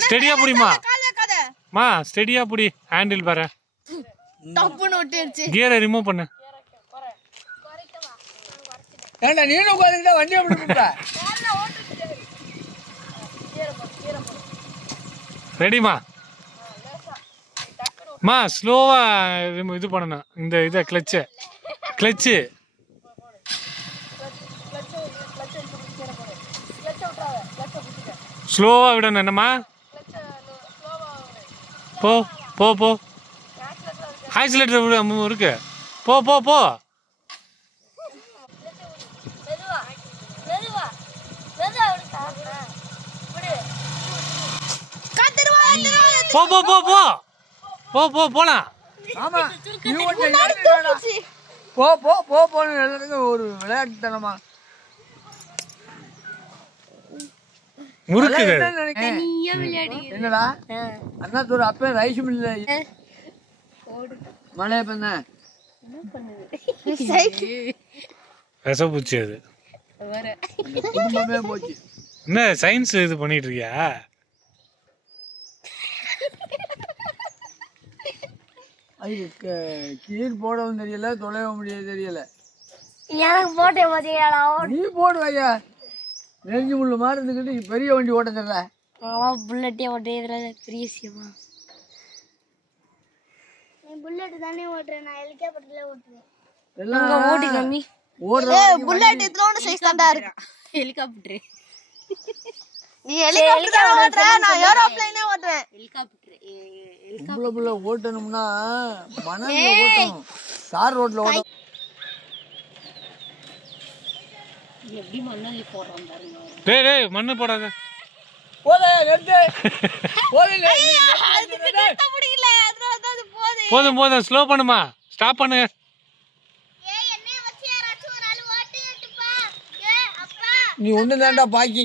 ஸ்டெடியா புடிமா மா ஸ்டெடியா புடி ஹேண்டில் பாரு டப்புன்னு ஒட்டிடுச்சு கியரை ரிமூவ் பண்ணு ஏண்டா நீனு உட்கார்ந்துட்டா வண்டி அப்படி போடா ரெடிமா மா ஸ்லோவா இது பண்ணணும் இந்த இத கிளட்ச் ஸ்லோவா விடணும் என்னம்மா போ போ போ ஆக்சிலேட்டர் இருக்கு போ போ போ போ போ போ போ போ போ போலாம் ஆமா நீ போ போ போ போன்னு எல்லாத்துக்கும் ஒரு விளையாட்டுத்தனமா முறுக்கு என்னடா அண்ணா ஒரு அப்ப ரைஸ் மில்ல மழை பண்ண ரசப்பூச்சி அது குடும்பமே போச்சு என்ன சயின்ஸ் இது பண்ணிட்டு இருக்கியா அதுக்கு கீழ் போடவும் தெரியல தொலைவும் முடியாது தெரியல எனக்கு போட்டே பாத்தீங்களா நீ போடுவாயா நெஞ்சு முள்ளு மாதிரி இருந்துக்கிட்டு பெரிய வண்டி ஓட்ட தெரியல புல்லட்டே ஓட்டே பெரிய விஷயமா புல்லட் தானே ஓட்டுறேன் நான் ஹெலிகாப்டர்ல ஓட்டுறேன் எல்லாம் ஓட்டி கம்மி ஓடுற புல்லட் இத்தனோட சைஸ் தான்டா இருக்கு ஹெலிகாப்டர் நீ ஹெலிகாப்டர் ஓட்டுற நான் ஏரோப்ளேனே ஓட்டுறேன் ஹெலிகாப்டர் புள்ள ஓட்டணும்னா மணல்ல ஓட்டணும் தார் ரோட்ல ஓட்டணும் எப்படி மண்ணல்லி போறோம் பாருங்க டேய் டேய் மண்ணு போடாத போதே நிறுத்து போதே அதுக்கு நிறுத்த முடியல அது போதே போதும் போதும் ஸ்லோ பண்ணுமா ஸ்டாப் பண்ணு நீ ஒண்ணு தான்டா பாக்கி